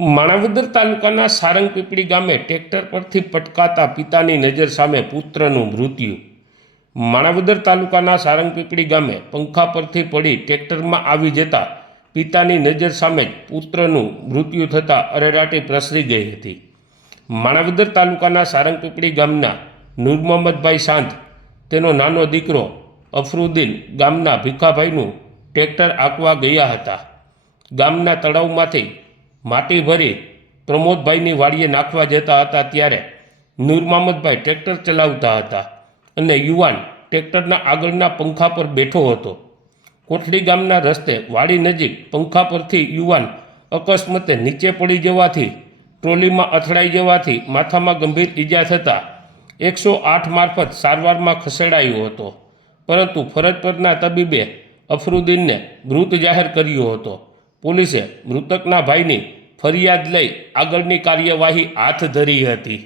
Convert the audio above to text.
માણાવદર તાલુકાના સારંગપીપળી ગામે ટ્રેક્ટર પરથી પટકાતા પિતાની નજર સામે પુત્રનું મૃત્યુ. માણાવદર તાલુકાના સારંગપીપળી ગામે પંખા પરથી પડી ટ્રેક્ટરમાં આવી જતા પિતાની નજર સામે જ પુત્રનું મૃત્યુ થતાં અરેરાટી પ્રસરી ગઈ હતી. માણાવદર તાલુકાના સારંગપીપળી ગામના નૂર મોહમ્મદભાઈ સાંત તેનો નાનો દીકરો અફરુદ્દીન ગામના ભીખાભાઈનું ટ્રેક્ટર આંકવા ગયા હતા. ગામના તળાવમાંથી માટી ભરી પ્રમોદભાઈની વાડીએ નાખવા જતા હતા ત્યારે નૂર મહમ્મદભાઈ ટ્રેક્ટર ચલાવતા હતા અને યુવાન ટ્રેક્ટરના આગળના પંખા પર બેઠો હતો. કોઠડી ગામના રસ્તે વાડી નજીક પંખા પરથી યુવાન અકસ્માતે નીચે પડી જવાથી, ટ્રોલીમાં અથડાઈ જવાથી માથામાં ગંભીર ઈજા થતાં એકસો આઠ મારફત સારવારમાં ખસેડાયો હતો. પરંતુ ફરજ પરના તબીબે અફરુદ્દીનને મૃત જાહેર કર્યો હતો. પોલીસે મૃતકના ભાઈની ફરિયાદ લઈ આગળની કાર્યવાહી હાથ ધરી હતી.